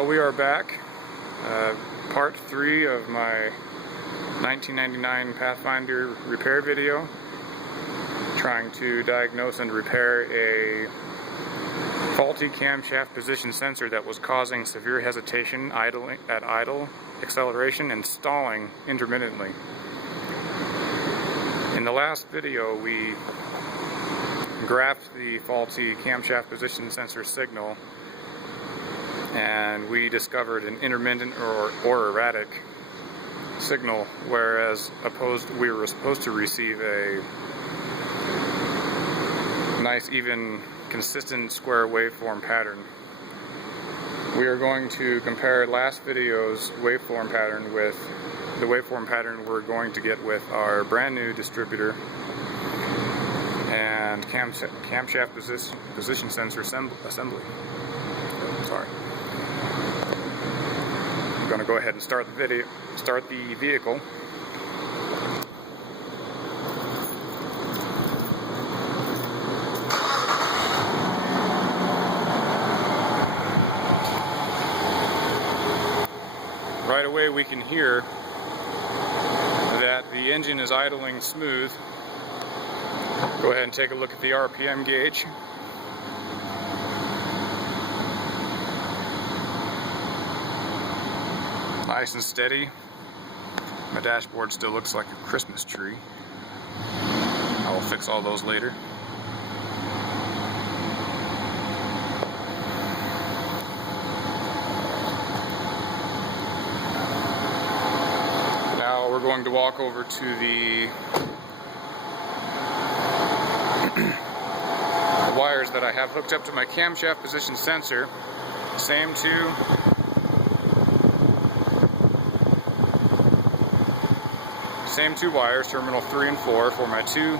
Well, we are back. Part 3 of my 1999 Pathfinder repair video, trying to diagnose and repair a faulty camshaft position sensor that was causing severe hesitation at idle, acceleration, and stalling intermittently. In the last video, we graphed the faulty camshaft position sensor signal, and we discovered an intermittent or erratic signal, whereas we were supposed to receive a nice, even, consistent square waveform pattern. We are going to compare last video's waveform pattern with the waveform pattern we're going to get with our brand new distributor and camshaft position sensor assembly. Sorry. I'm going to go ahead and start the vehicle. Right away we can hear that the engine is idling smooth. Go ahead and take a look at the RPM gauge. Nice and steady. My dashboard still looks like a Christmas tree. I will fix all those later. Now we're going to walk over to the wires that I have hooked up to my camshaft position sensor. Same two wires, terminal 3 and 4, for my two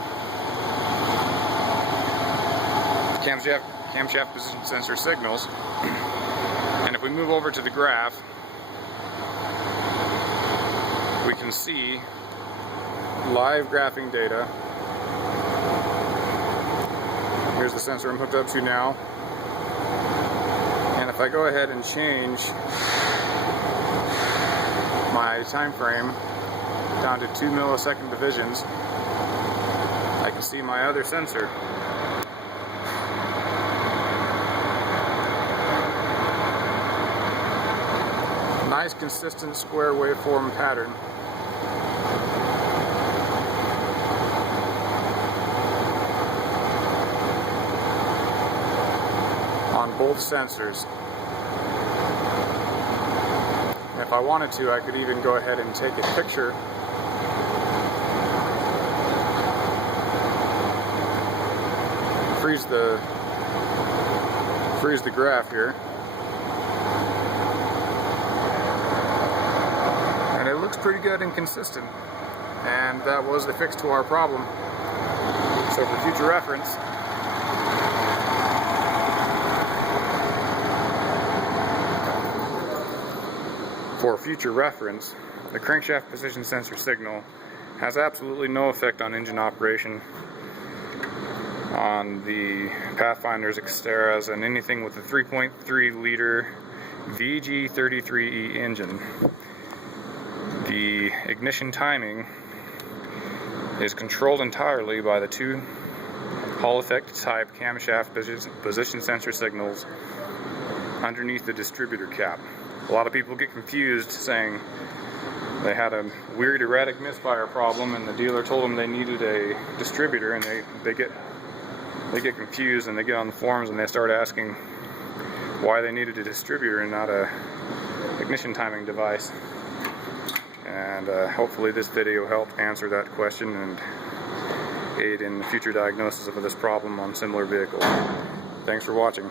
camshaft position sensor signals. And if we move over to the graph, we can see live graphing data. Here's the sensor I'm hooked up to now. And if I go ahead and change my time frame down to 2 millisecond divisions, I can see my other sensor. Nice, consistent square waveform pattern. On both sensors. If I wanted to, I could even go ahead and take a picture freeze the graph here, and it looks pretty good and consistent, and that was the fix to our problem. So for future reference, the crankshaft position sensor signal has absolutely no effect on engine operation on the Pathfinders, Xteras, and anything with a 3.3 liter VG33E engine. The ignition timing is controlled entirely by the two Hall effect type camshaft position sensor signals underneath the distributor cap. A lot of people get confused, saying they had a weird erratic misfire problem and the dealer told them they needed a distributor, and they get confused, and they get on the forums and they start asking why they needed a distributor and not a ignition timing device. And hopefully this video helped answer that question and aid in the future diagnosis of this problem on similar vehicles. Thanks for watching.